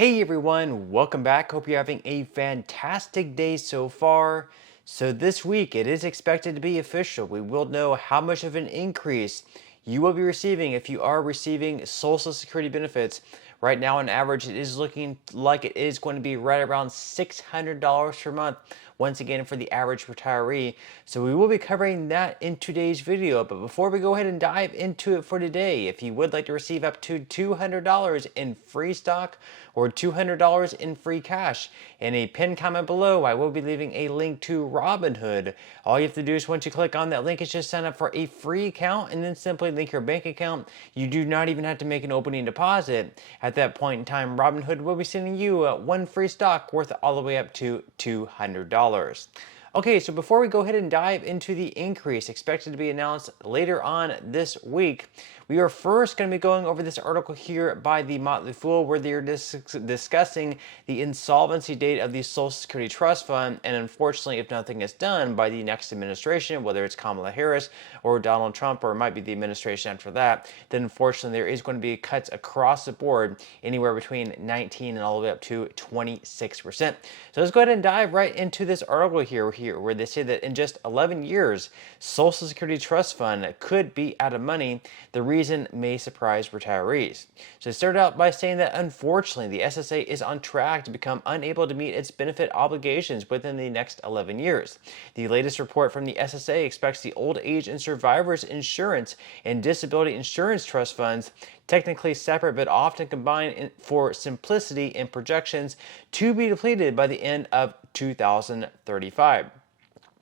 Hey everyone, welcome back. Hope you're having a fantastic day so far. So, this week it is expected to be official. We will know how much of an increase you will be receiving if you are receiving Social Security benefits. Right now, on average, it is looking like it is going to be right around $600 per month, once again, for the average retiree. So, we will be covering that in today's video. But before we go ahead and dive into it for today, if you would like to receive up to $200 in free stock or $200 in free cash, in a pinned comment below, I will be leaving a link to Robinhood. All you have to do is once you click on that link, is just sign up for a free account and then simply link your bank account. You do not even have to make an opening deposit. At that point in time, Robinhood will be sending you one free stock worth all the way up to $200. Okay, so before we go ahead and dive into the increase expected to be announced later on this week, we are first going to be going over this article here by the Motley Fool, where they're discussing the insolvency date of the Social Security Trust Fund. And unfortunately, if nothing is done by the next administration, whether it's Kamala Harris or Donald Trump, or it might be the administration after that, then unfortunately there is going to be cuts across the board, anywhere between 19 and all the way up to 26%. So let's go ahead and dive right into this article here where they say that in just 11 years, Social Security Trust Fund could be out of money. The reason may surprise retirees. So they started out by saying that unfortunately the SSA is on track to become unable to meet its benefit obligations within the next 11 years. The latest report from the SSA expects the Old Age and Survivors Insurance and Disability Insurance Trust Funds, technically separate but often combined for simplicity and projections, to be depleted by the end of 2035.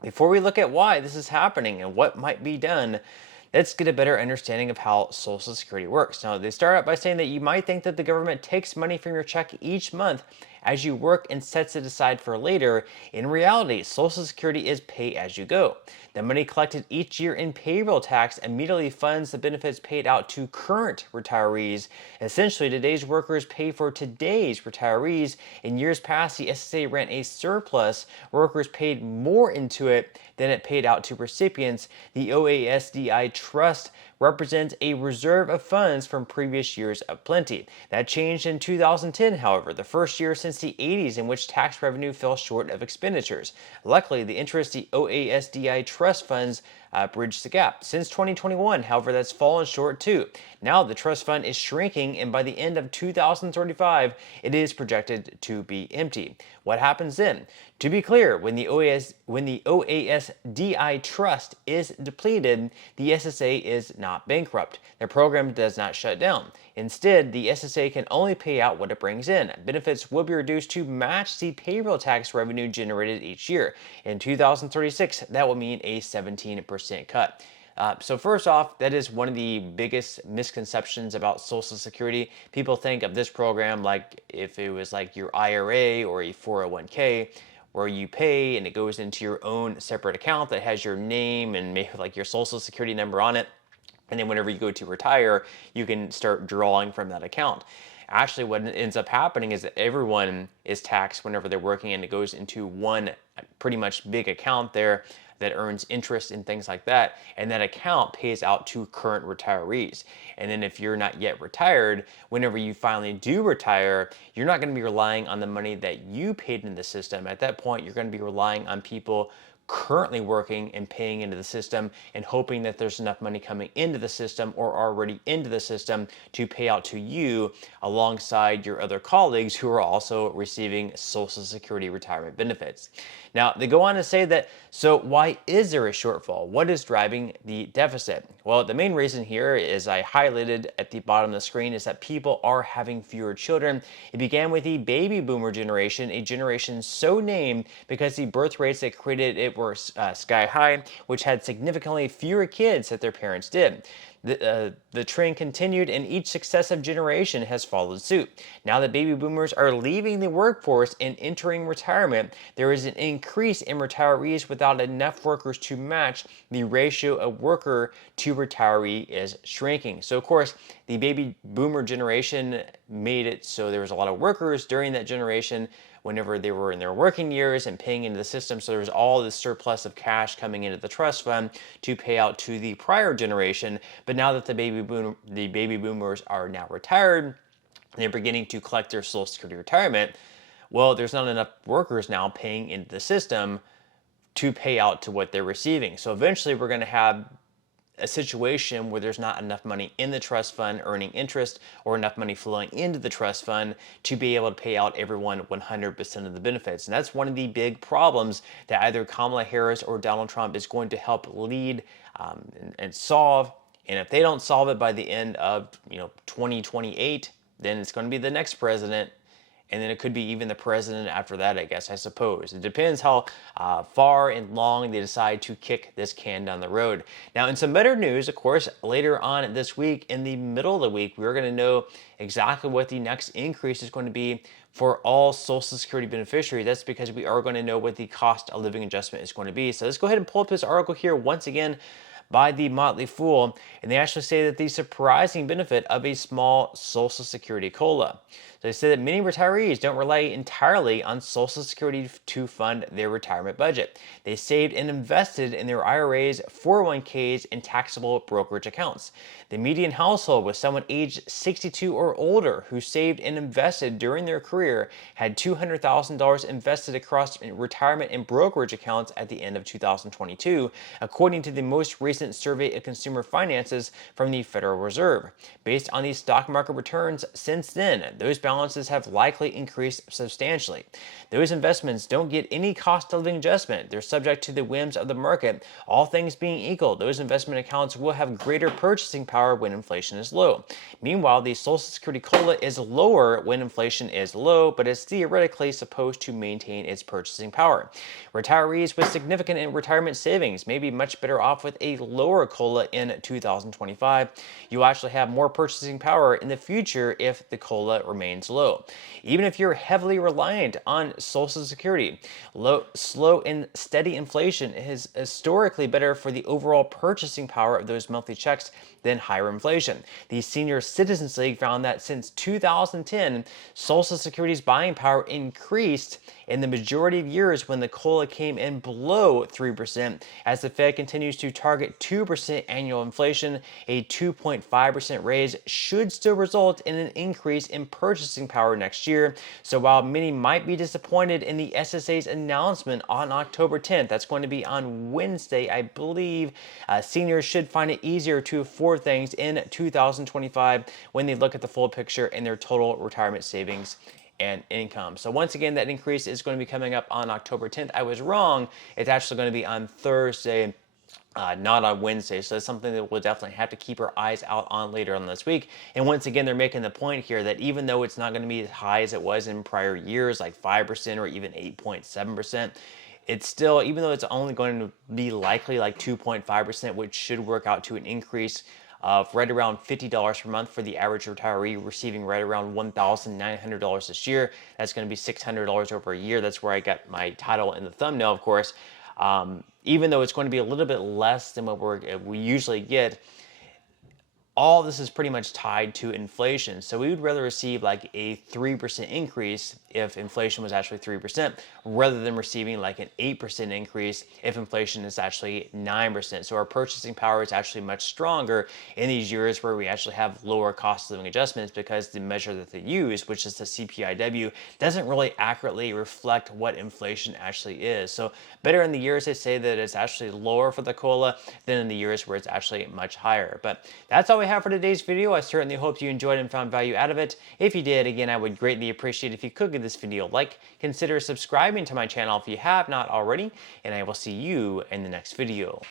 Before we look at why this is happening and what might be done, let's get a better understanding of how Social Security works. Now, they start out by saying that you might think that the government takes money from your check each month as you work and sets it aside for later. In reality, Social Security is pay as you go. The money collected each year in payroll tax immediately funds the benefits paid out to current retirees. Essentially, today's workers pay for today's retirees. In years past, the SSA ran a surplus. Workers paid more into it than it paid out to recipients. The OASDI trust represents a reserve of funds from previous years of plenty. That changed in 2010, however, the first year since the 80s in which tax revenue fell short of expenditures. Luckily, the interest the OASDI trust funds bridged the gap. Since 2021, however, that's fallen short too. Now the trust fund is shrinking, and by the end of 2035, it is projected to be empty. What happens then? To be clear, when the OASDI trust is depleted, the SSA is not bankrupt. The program does not shut down. Instead, the SSA can only pay out what it brings in. Benefits will be reduced to match the payroll tax revenue generated each year. In 2036, that will mean a 17% cut. So first off, that is one of the biggest misconceptions about Social Security. People think of this program like if it was like your IRA or a 401k, where you pay and it goes into your own separate account that has your name and maybe like your Social Security number on it. And then whenever you go to retire, you can start drawing from that account. Actually, what ends up happening is that everyone is taxed whenever they're working, and it goes into one pretty much big account there that earns interest and things like that, and that account pays out to current retirees. And then if you're not yet retired, whenever you finally do retire, you're not going to be relying on the money that you paid into the system. At that point, you're going to be relying on people currently working and paying into the system and hoping that there's enough money coming into the system or already into the system to pay out to you alongside your other colleagues who are also receiving Social Security retirement benefits. Now, they go on to say that, so why is there a shortfall? What is driving the deficit? Well, the main reason here, is I highlighted at the bottom of the screen, is that people are having fewer children. It began with the baby boomer generation, a generation so named because the birth rates that created it were sky high, which had significantly fewer kids that their parents did. The trend continued, and each successive generation has followed suit. Now that baby boomers are leaving the workforce and entering retirement, there is an increase in retirees without enough workers to match. The ratio of worker to retiree is shrinking. So, of course, the baby boomer generation made it so there was a lot of workers during that generation whenever they were in their working years and paying into the system. So there was all this surplus of cash coming into the trust fund to pay out to the prior generation. But now that the baby boomers are now retired, they're beginning to collect their Social Security retirement. Well, there's not enough workers now paying into the system to pay out to what they're receiving. So eventually we're going to have a situation where there's not enough money in the trust fund earning interest or enough money flowing into the trust fund to be able to pay out everyone 100% of the benefits. And that's one of the big problems that either Kamala Harris or Donald Trump is going to help lead and solve. And if they don't solve it by the end of 2028, then it's going to be the next president, and then it could be even the president after that, I suppose. It depends how far and long they decide to kick this can down the road. Now, in some better news, of course, later on this week, in the middle of the week, we're going to know exactly what the next increase is going to be for all Social Security beneficiaries. That's because we are going to know what the cost of living adjustment is going to be. So let's go ahead and pull up this article here once again by the Motley Fool, and they actually say that the surprising benefit of a small Social Security COLA. So they say that many retirees don't rely entirely on Social Security to fund their retirement budget. They saved and invested in their IRAs, 401ks, and taxable brokerage accounts. The median household with someone aged 62 or older who saved and invested during their career had $200,000 invested across retirement and brokerage accounts at the end of 2022, according to the most recent survey of consumer finances from the Federal Reserve. Based on the stock market returns since then, those balances have likely increased substantially. Those investments don't get any cost of living adjustment. They're subject to the whims of the market. All things being equal, those investment accounts will have greater purchasing power when inflation is low. Meanwhile, the Social Security COLA is lower when inflation is low, but is theoretically supposed to maintain its purchasing power. Retirees with significant retirement savings may be much better off with a lower COLA in 2025. You'll actually have more purchasing power in the future if the COLA remains low. Even if you're heavily reliant on Social Security, slow and steady inflation is historically better for the overall purchasing power of those monthly checks than higher inflation. The Senior Citizens League found that since 2010, Social Security's buying power increased in the majority of years when the COLA came in below 3%. As the Fed continues to target 2% annual inflation, a 2.5% raise should still result in an increase in purchasing power next year. So while many might be disappointed in the SSA's announcement on October 10th, that's going to be on Wednesday, I believe, seniors should find it easier to afford things in 2025 when they look at the full picture in their total retirement savings and income. So once again, that increase is going to be coming up on October 10th. I was wrong. It's actually going to be on Thursday, not on Wednesday. So that's something that we'll definitely have to keep our eyes out on later on this week. And once again, they're making the point here that even though it's not going to be as high as it was in prior years, like 5% or even 8.7%, it's still, even though it's only going to be likely like 2.5%, which should work out to an increase of right around $50 per month for the average retiree receiving right around $1,900 this year. That's going to be $600 over a year. That's where I got my title in the thumbnail, of course. Even though it's going to be a little bit less than what we usually get, all this is pretty much tied to inflation. So we would rather receive like a 3% increase if inflation was actually 3%, rather than receiving like an 8% increase if inflation is actually 9%. So our purchasing power is actually much stronger in these years where we actually have lower cost of living adjustments, because the measure that they use, which is the CPIW, doesn't really accurately reflect what inflation actually is. So better in the years they say that it's actually lower for the COLA than in the years where it's actually much higher. But that's all we have for today's video. I certainly hope you enjoyed and found value out of it. If you did, again, I would greatly appreciate if you could give this video a like. Consider subscribing to my channel if you have not already, and I will see you in the next video.